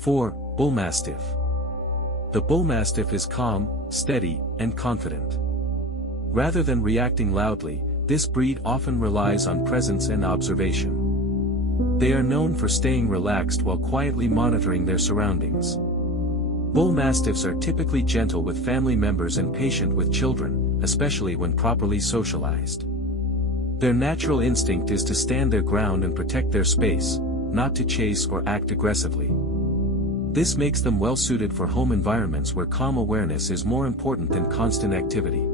4. Bullmastiff. The Bullmastiff is calm, steady, and confident. Rather than reacting loudly, this breed often relies on presence and observation. They are known for staying relaxed while quietly monitoring their surroundings. Bullmastiffs are typically gentle with family members and patient with children, especially when properly socialized. Their natural instinct is to stand their ground and protect their space, not to chase or act aggressively. This makes them well suited for home environments where calm awareness is more important than constant activity.